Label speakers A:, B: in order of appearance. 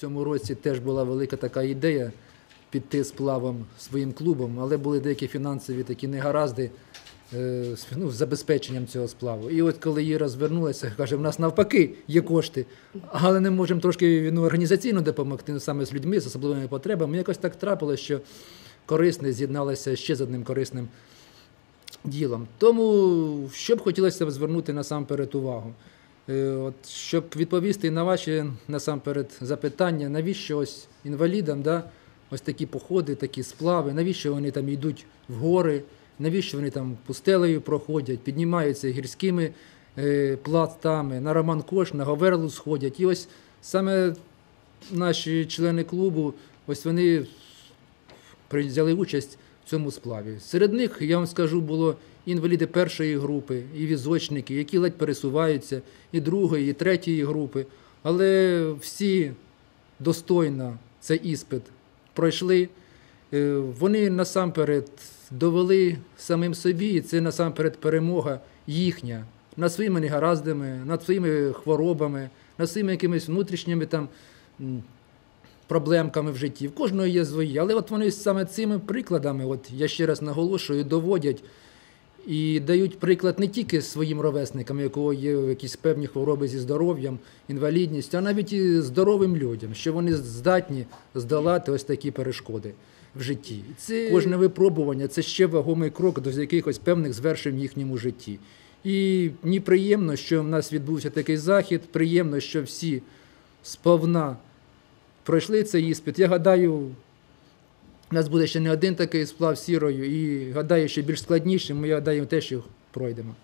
A: В цьому році теж була велика така ідея піти сплавом своїм клубом, але були деякі фінансові такі негаразди е, ну, забезпеченням цього сплаву. І от коли Іра звернулася, каже, в нас навпаки є кошти, але не можемо трошки ну, організаційно допомогти ну, саме з людьми з особливими потребами. Якось так трапилося, що корисне з'єдналося ще з одним корисним ділом. Тому що б хотілося б звернути насамперед увагу. Е, От, щоб відповісти на ваші насамперед запитання, навіщо ось інвалідам да, ось такі походи, такі сплави, навіщо вони там йдуть в гори, навіщо вони там пустелею проходять, піднімаються гірськими е, пластами, на Роман Кош, на Говерлу сходять. І ось саме наші члени клубу, ось вони взяли участь цьому сплаві. Серед них, я вам скажу, було інваліди першої групи, і візочники, які ледь пересуваються, і другої, і третьої групи. Але всі достойно цей іспит пройшли. Е, Вони насамперед довели самим собі, і це насамперед перемога їхня над своїми негараздами, над своїми хворобами, над своїми якимись внутрішніми там проблемками в житті. В кожного є свої. Але от вони саме цими прикладами, от я ще раз наголошую, доводять і дають приклад не тільки своїм ровесникам, у якого є якісь певні хвороби зі здоров'ям, інвалідністю, а навіть і здоровим людям, що вони здатні здолати ось такі перешкоди в житті. Це кожне випробування це ще вагомий крок до якихось певних звершень в їхньому житті. І мені приємно, що в нас відбувся такий захід. Приємно, що всі сповна пройшли цей іспит. Я гадаю, у нас буде ще не один такий сплав сірою, і гадаю, що більш складнішим, ми гадаємо теж їх пройдемо.